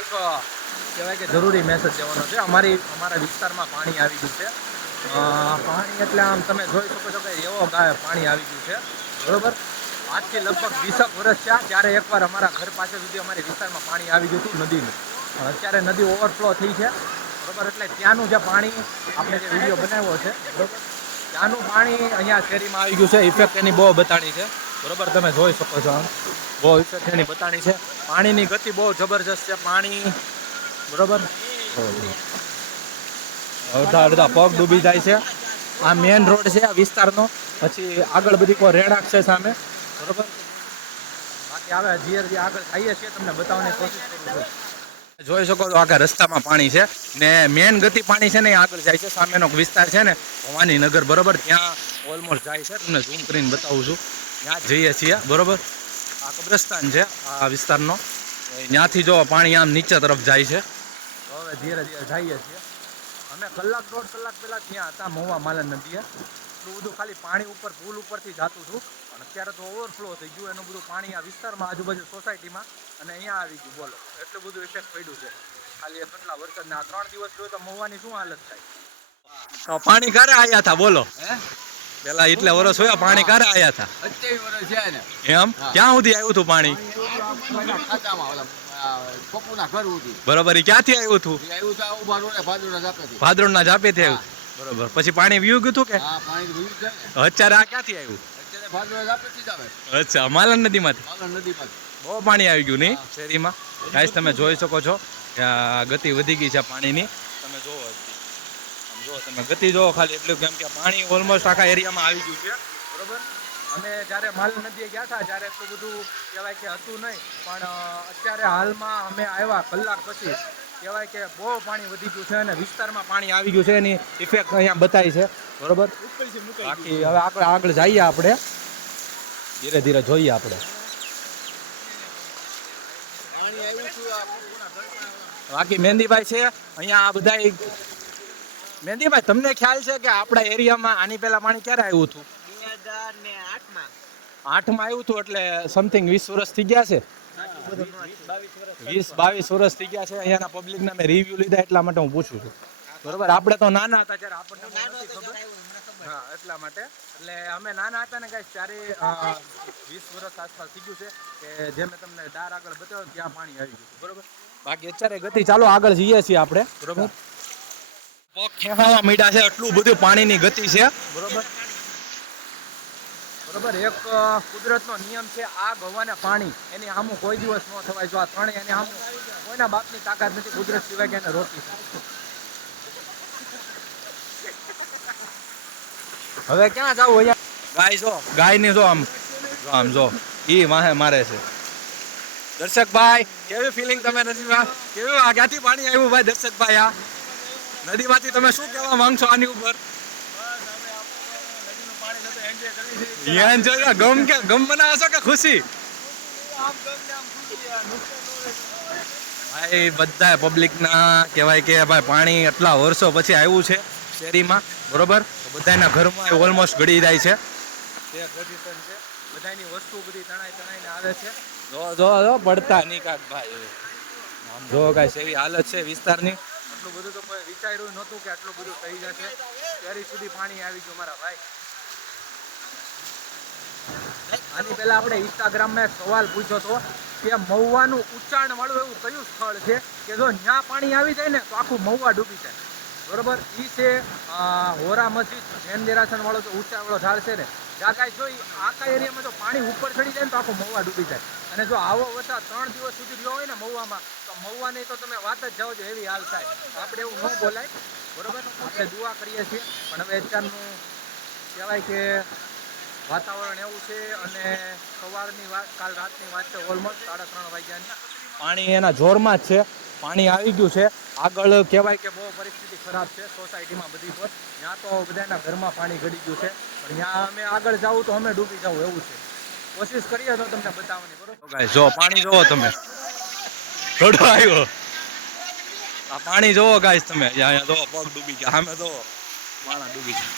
એક કહેવાય કે જરૂરી મેસેજ દેવાનો છે. અમારી, અમારા વિસ્તારમાં પાણી આવી ગયું છે. પાણી એટલે આમ તમે જોઈ શકો છો કે એવો પાણી આવી ગયું છે. બરોબર? આજથી લગભગ વીસક વર્ષ થયા. ત્યારે એકવાર અમારા ઘર પાસે સુધી અમારી વિસ્તારમાં પાણી આવી ગયું હતું નદીનું. અત્યારે નદી ઓવરફ્લો થઈ છે. બરાબર? એટલે ત્યાંનું જે પાણી, આપણે જે વીડિયો બનાવ્યો છે, બરાબર? ત્યાંનું પાણી અહીંયા શેરીમાં આવી ગયું છે. ઇફેક્ટ એની બહુ બતાડી છે. બરોબર? તમે જોઈ શકો છો બહુ વિસર્જનની બતાણી છે. પાણીની ગતિ બહુ જબરજસ્ત છે. પાણી, બરોબર? અડધા અડધા પગ ડૂબી જાય છે. આ મેન રોડ છે આ વિસ્તારનો. પછી આગળ બધી કોઈ રેડાક છે સામે. બરોબર? બાકી આવે જીયર જે આગળ જઈએ છીએ. તમને બતાવવાની કોશિશ કરું છું. જોઈ શકો છો આખા રસ્તામાં પાણી છે. ને મેન ગતિ પાણી છે ને આગળ જાય છે. સામેનો વિસ્તાર છે ને ભવાની નગર બરોબર? ત્યાં ઓલમોસ્ટ જાય છે. તમને ઝૂમ કરીને બતાવું છું. ત્યાં જઈએ છીએ. બરોબર? આ કબ્રસ્તાન છે આ વિસ્તારનો. ત્યાંથી જો પાણી આમ નીચે તરફ જાય છે હવે ધીરે ધીરે જઈએ છીએ. અમે કલાક દોઢ કલાક પહેલા ત્યાં હતા મોવા માલન નદીએ. એટલું બધું ખાલી પાણી ઉપર પુલ ઉપરથી જતું હતું. પણ અત્યારે તો ઓવરફ્લો થઈ ગયું એનું બધું પાણી આ વિસ્તારમાં આજુબાજુ સોસાયટીમાં અને અહીંયા આવી ગયું બોલો. એટલું બધું ઇફેક્ટ પડ્યું છે. ખાલી કેટલા વરસાદના આ ત્રણ દિવસ જોયું તો મહુવાની શું હાલત થાય? તો પાણી ક્યારે આવ્યા હતા બોલો. હે? પેલા એટલા વર્ષ હોય પાણી ક્યારે આયા હતા એમ? ક્યાં સુધી આવ્યું હતું પાણી? બરોબર ક્યાંથી આવ્યું હતું એ ના જાપે જાપેથી આવ્યું બરોબર. પછી પાણી વ્યુ ગયું હતું કે? અત્યારે આ ક્યાંથી આવ્યું અચ્છા માલન નદી માંથી બહુ પાણી આવી ગયું નહીં શેરીમાં? ગાઈસ તમે જોઈ શકો છો ગતિ વધી ગઈ છે પાણીની. તમે જોવો જો તમે ગતિ જો ખાલી એટલું કેમ કે પાણી ઓલમોસ્ટ આખા એરિયામાં આવી ગયું છે. બરોબર? અમે જ્યારે માલ નદીએ ગયા હતા જ્યારે એટલું બધું કહેવાય કે હતું નહીં. પણ અત્યારે હાલમાં અમે આવ્યા કલાક પછી. કહેવાય કે બહુ પાણી વધી ગયું છે અને વિસ્તારમાં પાણી આવી ગયું છે. એની ઇફેક્ટ અહીંયા બતાવી છે. બરોબર? બાકી હવે આપણે આગળ જઈએ આપણે. ધીરે ધીરે જોઈએ આપણે. બાકી મહેંદીભાઈ છે. અહીંયા આ બધા મહેંદીભાઈ તમને ખ્યાલ છે કે આપણા એરિયામાં આની પહેલા પાણી ક્યારે આવ્યું હતું? બે હજાર ને આઠમાં. આઠમાં આવ્યું હતું એટલે સમથિંગ વીસ વર્ષ થઈ ગયા છે? વીસ બાવીસ વર્ષ થઈ ગયા છે. અહીંયાના પબ્લિકના મેં રિવ્યુ લીધા એટલા માટે હું પૂછું છું. બરોબર? આપણે તો નાના હતા ત્યારે આપણને હા એટલા માટે. એટલે અમે નાના હતા ને કઈ ત્યારે વીસ વર્ષ આસપાસ થઈ ગયું છે કે જે મેં તમને ડાર આગળ બતાવ્યો ત્યાં પાણી આવી ગયું બરોબર? બાકી અત્યારે ગતિ ચાલો આગળ જઈએ છીએ આપણે. બરોબર. ખેંચાવા મીડા છે એટલું બધું પાણીની ગતિ છે. બરોબર. બરોબર એક કુદરતનો નિયમ છે આગ હવા પાણી એની આમું કોઈ દિવસ ન થવાય. જો આ ત્રણેય એની આમું કોઈના બાપની તાકાત નથી કુદરત સિવાય કે એને રોકી હવે ક્યાં જાવ અહીંયા? ગાય જો. ગાયની જો આમ જો આમ જો ઈ વાહે મારે છે. દર્શકભાઈ કેવી ફિલિંગ તમે નથી કેવું આ ક્યાંથી પાણી આવ્યું ભાઈ દર્શકભાઈ આ? નદીમાંથી તમે શું કહેવા માંગશો આની ઉપર? ગમ કે ગમ બનાવશો કે ખુશી? ભાઈ બધા પબ્લિકના કહેવાય કે ભાઈ પાણી એટલા વર્ષો પછી આવ્યું છે શેરીમાં બરોબર? બધાના ઘરમાં ઓલમોસ્ટ ગળી જાય છે. તે પોઝિશન છે બધાની વસ્તુ બધી તણાઈ તણાઈને આવે છે. જો જો જો પડતા નહીં કાક ભાઈ. જો કાંઈ એવી હાલત છે વિસ્તારની. આટલું બધું તો કોઈ વિચાર્યું નહોતું કે આટલું બધું થઈ જશે. ત્યારે સુધી પાણી આવી ગયું મારા ભાઈ. આની પહેલા આપણે ઇન્સ્ટાગ્રામમાં એક સવાલ પૂછ્યો હતો કે મહુવાનું ઉચ્ચારણ વાળું એવું કયું સ્થળ છે કે જો ત્યાં પાણી આવી જાય ને તો આખું મહુવા ડૂબી જાય? બરોબર? એ છે હોરા મસ્જિદ, જૈન દેરાસન વાળો જો ઊંચા વાળો ઝાડ છે ને. ત્યાં કાંઈ જો આખા એરિયામાં જો પાણી ઉપર ચડી જાય ને તો આખું મહુવા ડૂબી જાય. અને જો આવો વરસાદ ત્રણ દિવસ સુધી રહ્યો હોય ને મહુવામાં, તો મહુવાની તો તમે વાત જ જાઓ છો, એવી હાલ થાય. આપણે એવું ન બોલાય, બરોબર? આપણે દુઆ કરીએ છીએ. પણ હવે અત્યારનું કહેવાય કે વાતાવરણ એવું છે અને સવારની વાત, કાલ રાતની વાત છે ઓલમોસ્ટ સાડા ત્રણ વાગ્યાની. પાણી એના જોરમાં જ છે. પાણી આવી ગયું છે. આગળ કહેવાય કે બહુ પરિસ્થિતિ ખરાબ છે સોસાયટીમાં બધી પર. ત્યાં તો બધાના ઘરમાં પાણી ઘડી ગયું છે. પણ ત્યાં અમે આગળ જાઉં તો અમે ડૂબી જાઉં એવું છે. કોશિશ કરીએ તો તમને બતાવવાની, બરોબર? જો, પાણી જોવો તમે. થોડો આવ્યો. આ પાણી જોવો ગાય તમે. અહીંયા જોવો પગ ડૂબી ગયા. સામે જોવો માણા ડૂબી ગયા.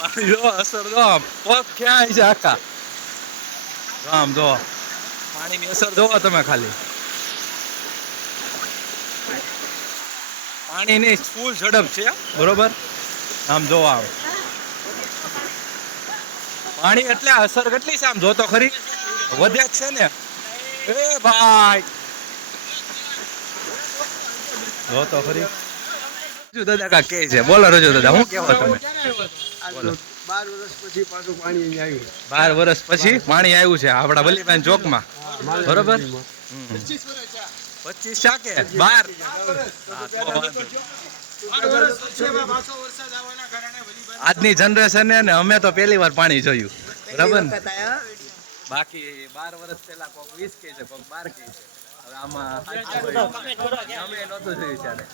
પાણી જોવો, અસર જો પગ ક્યાં છે આખા? આમ જો. પાણીની અસર જોવો તમે ખાલી. પાણીની ફૂલ ઝડપ છે, બરોબર? આમ જોવો આમ. પાણી એટલે અસર કેટલી છે આમ? જોતો ખરી. વધે છે ને. એ ભાઈ. જોતો ખરી. રજુ દાદા કા કે છે. બોલો રજુ દાદા હું કેવો તમે બોલો. બાર વર્ષ પછી પાછું પાણી આવ્યું. બાર વર્ષ પછી પાણી આવ્યું છે. આપડા વલ્લીબેન ચોકમાં. બરોબર. પચીસ શાકે બાર. આજની જનરેશન ને અમે તો પહેલી વાર પાણી જોયું. બરાબર બાકી બાર વર્ષ પહેલા કોક વીસ કે છે કોક બાર કે છે. હવે આમાં અમે નહોતું જોયું ત્યારે?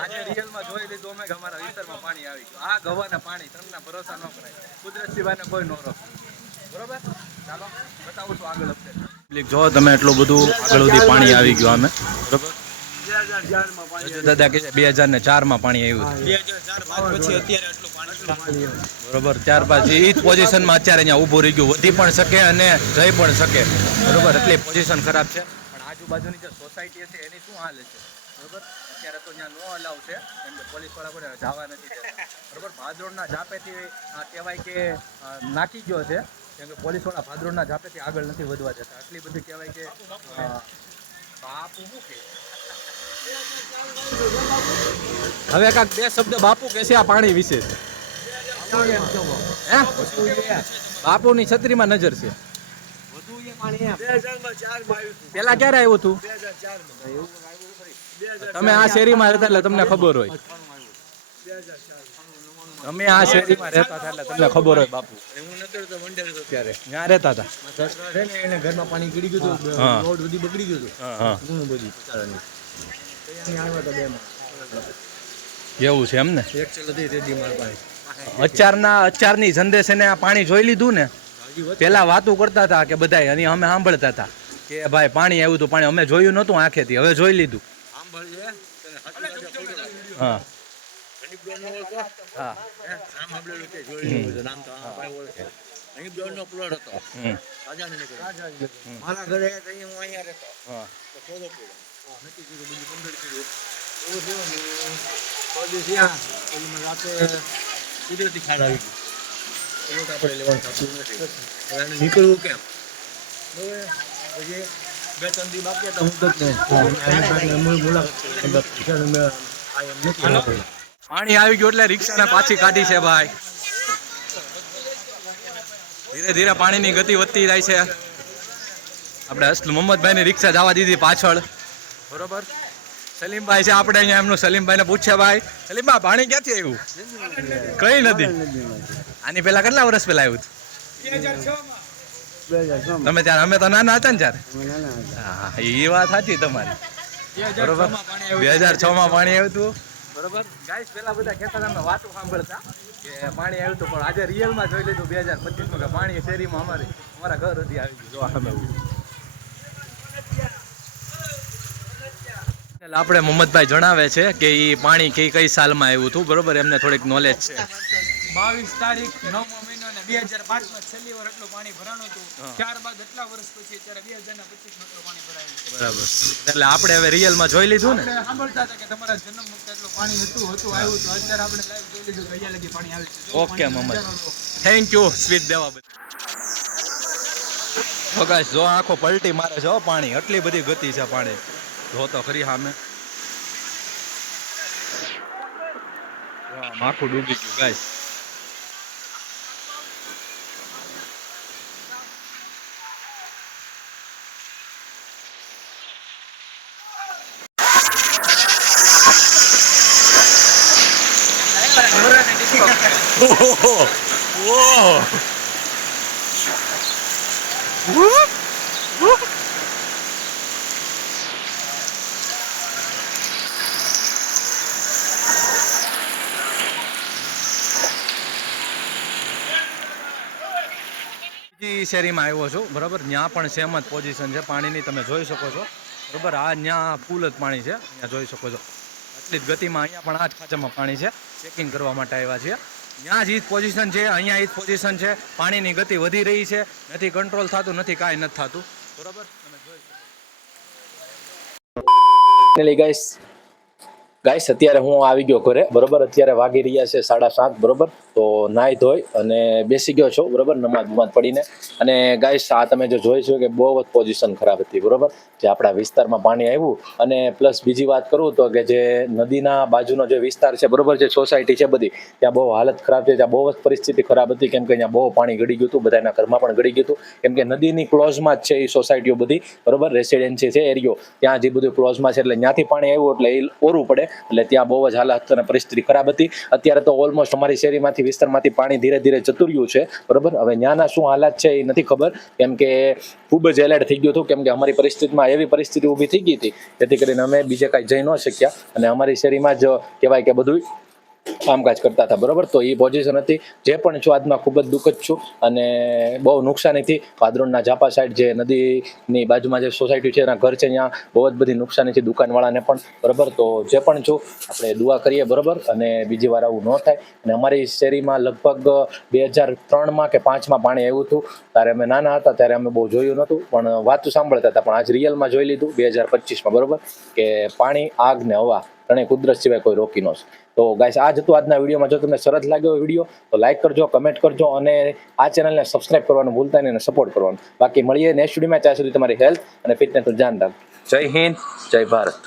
આજે રિયલમાં જોઈ લીધું અમે અમારા વિસ્તારમાં પાણી આવી ગયું. આ ગવાના પાણી તમને ભરોસા ન કરાય. કુદરત સિવાયને કોઈ ન રોકે. બરોબર? ચાલો બતાવું છું આગળ update. જો તમે એટલું બધું આગળ સુધી પાણી આવી ગયું અમે બરોબર? દાદા કે છે બે હજાર ને ચારમાં પાણી આવ્યું બરોબર ત્યાર પછી જ પોઝિશનમાં અત્યારે અહીંયા ઊભું રહી ગયું. વધી પણ શકે અને જઈ પણ શકે. બરોબર એટલી પોઝિશન ખરાબ છે. પણ આજુબાજુની જે સોસાયટી છે એની શું હાલ છે? બરોબર અત્યારે તો ત્યાં નો અલાવ છે. કેમ કે પોલીસવાળા પણ જવા નથી દેતા. બરોબર ભાદરોડના જાપેથી કહેવાય કે નાખી ગયો છે. કેમ કે પોલીસવાળા ભાદરોડના જાપેથી આગળ નથી વધવા દેતા. આટલી બધી કહેવાય કે બાપુ શું હવે કાક બે શબ્દ બાપુ કે છે આ પાણી વિશે. હે? બાપુની છત્રીમાં નજર છે. પેલા ક્યારે આવ્યું હતું તમે આ શેરીમાં રહેતા એટલે તમને ખબર હોય. તમે આ શેરીમાં રહેતા હતા એટલે તમને ખબર હોય બાપુ ત્યારે ત્યાં રહેતા હતા છે ને એને ઘરમાં પાણી ગળી ગયું હતું રોડ બધી બગડી ગયું હતું હા હા ઘણું બધું પચારાની. તો અહીં આવ્યા હતા બે માણસ. એવું છે એમ ને હતી પાસે અત્યારના, અત્યારની જનરેશને આ પાણી જોઈ લીધું ને, પેલા વાતું કરતા હતા કે બધાય અને અમે સાંભળતા હતા કે ભાઈ પાણી આવ્યું હતું, પાણી અમે જોયું નહોતું આંખેથી, હવે જોઈ લીધું. હા? તો પ્લોટ. તો દિવસ. રાતે કુદરતી ખાડ આવી ગઈ. એનું આપણે લેવાનું થતું નીકળવું કેમ? પછી બે ત્રણ દી બાકી હતા હું જ ને અહીંયા મુલાકાત. પાણી આવી ગયું એટલે રિક્ષાને પાછી કાઢી છે ભાઈ. ધીરે ધીરે પાણીની ગતિ વધતી જાય છે. આપણે અસલ મોહમ્મદભાઈની રિક્ષા જવા દીધી પાછળ. બરોબર? સલીમભાઈ છે આપણે અહીંયા, એમનું સલીમભાઈને પૂછે ભાઈ. સલીમભાઈ પાણી ક્યાંથી આવ્યું? કઈ નથી. આની પેલા કેટલા વર્ષ પહેલા આવ્યું તમે ત્યારે, અમે તો નાના હતા ને ત્યારે. હા, એ વાત સાચી તમારી. બરોબર? બે હજાર છ માં પાણી આવ્યું હતું. બરોબર? ગાઈસ પેલા બધા કહેતા તમે વાતો સાંભળતા કે પાણી આવ્યું હતું, પણ આજે રિયલમાં જોઈ લીધું બે હજાર પચીસમાં કે પાણી શેરીમાં અમારે, અમારા ઘર સુધી આવી ગયું. જો સામે આપણે મોહમ્મદભાઈ જણાવે છે કે એ પાણી કઈ કઈ સાલમાં આવ્યું હતું, બરોબર? એમને થોડીક નોલેજ છે. બાવીસ તારીખ નવમો મહિનો ને બે હજાર પાંચમાં છેલ્લી વાર એટલું પાણી ભરાણું હતું. ત્યારબાદ એટલા વર્ષ પછી અત્યારે બે હજાર ના પચીસ એટલું પાણી ભરાયું બરાબર. એટલે આપણે હવે રિયલમાં જોઈ લીધું ને? સાંભળતા હતા કે તમારા જન્મ મુક્ત એટલું પાણી હતું હતું આવ્યું તો અત્યારે આપણે લાઈવ જોઈ લીધું કે અહીંયા લગી પાણી આવે છે. ઓકે લોકો. થેન્ક યુ સ્વીટ દેવા બદલ. તો ગાઈસ જો આખો પલટી મારે છે હો પાણી. એટલી બધી ગતિ છે પાણી. જો તો ખરી સામે. માખું ડૂબી ગયું ગાઈસ ઓહો બીજી શેરીમાં આવ્યો છું. બરાબર? ત્યાં પણ સેમ જ પોઝિશન છે. પાણીની તમે જોઈ શકો છો. બરાબર? આ ત્યાં ફૂલ જ પાણી છે. અહીંયા જોઈ શકો છો. આટલી જ ગતિમાં અહીંયા પણ આ જ ખાંચામાં પાણી છે. ચેકિંગ કરવા માટે આવ્યા છીએ. ત્યાં જ ઈ પોઝિશન છે, અહીંયા ઈ પોઝિશન છે. પાણીની ગતિ વધી રહી છે. નથી કંટ્રોલ થતું, નથી કાંઈ નથી થતું. બરાબર? તમે જોઈ શકો. ગાઈસ ગાઈસ અત્યારે હું આવી ગયો ઘરે. બરોબર? અત્યારે વાગી રહ્યા છે સાડા સાત, બરોબર? તો નાહી ધોઈ અને બેસી ગયો છું, બરોબર? નમાજ બમાજ પડીને. અને ગાઈસ આ તમે જો જોઈ છો કે બહુ જ પોઝિશન ખરાબ હતી, બરોબર? જે આપણા વિસ્તારમાં પાણી આવ્યું. અને પ્લસ બીજી વાત કરું તો કે જે નદીના બાજુનો જે વિસ્તાર છે, બરોબર? જે સોસાયટી છે બધી, ત્યાં બહુ હાલત ખરાબ છે. ત્યાં બહુ જ પરિસ્થિતિ ખરાબ હતી. કેમ કે અહીંયા બહુ પાણી ગળી ગયું હતું, બધાના ઘરમાં પણ ગળી ગયું હતું. કેમ કે નદીની ક્લોઝમાં જ છે એ સોસાયટીઓ બધી, બરોબર? રેસિડેન્સી છે એરિયો ત્યાં જે બધું ક્લોઝમાં છે, એટલે ત્યાંથી પાણી આવ્યું, એટલે એ ઓરું પડે. એટલે ત્યાં બહુ જ હાલત અને પરિસ્થિતિ ખરાબ હતી. અત્યારે તો ઓલમોસ્ટ અમારી શેરીમાંથી, વિસ્તારમાંથી પાણી ધીરે ધીરે જતું રહ્યું છે. બરાબર? હવે ત્યાંના શું હાલાત છે એ નથી ખબર. કેમ કે ખૂબ જ એલર્ટ થઈ ગયું હતું, કેમ કે અમારી પરિસ્થિતિમાં એવી પરિસ્થિતિ ઊભી થઈ ગઈ હતી. જેથી કરીને અમે બીજે કાંઈ જઈ ન શક્યા. અને અમારી શેરીમાં જ કહેવાય કે બધું કામકાજ કરતા હતા, બરાબર? તો એ પોઝિશન હતી. જે પણ છું, આજમાં ખૂબ જ દુઃખદ છું અને બહુ નુકસાનીથી પાદરોડના જાપા સાઈડ જે નદીની બાજુમાં જે સોસાયટી છે, એના ઘર છે, ત્યાં બહુ જ બધી નુકસાની છે દુકાનવાળાને પણ, બરાબર? તો જે પણ છું, આપણે દુઆ કરીએ, બરાબર? અને બીજી વાર આવું ન થાય. અને અમારી શેરીમાં લગભગ બે હજાર ત્રણમાં કે પાંચમાં પાણી આવ્યું હતું. ત્યારે અમે નાના હતા, ત્યારે અમે બહુ જોયું નહોતું. પણ વાતું સાંભળતા હતા, પણ આજ રિયલમાં જોઈ લીધું, બે હજાર પચીસમાં, બરોબર? કે પાણી, આગ ને હવા. ત્રણેય કુદરત સિવાય કોઈ રોકી ન તો ગાઈસ આ જ હતું આજના વિડીયોમાં. જો તમને સરસ લાગ્યો વીડિયો, તો લાઈક કરજો કમેન્ટ કરજો અને આ ચેનલને સબસ્ક્રાઇબ કરવાનું ભૂલતા નહીં અને સપોર્ટ કરવાનું. બાકી મળીએ નેક્સ્ટ વિડીયોમાં ત્યાં સુધી તમારી હેલ્થ અને ફિટનેસનું ધ્યાન રાખજો. જય હિન્દ, જય ભારત.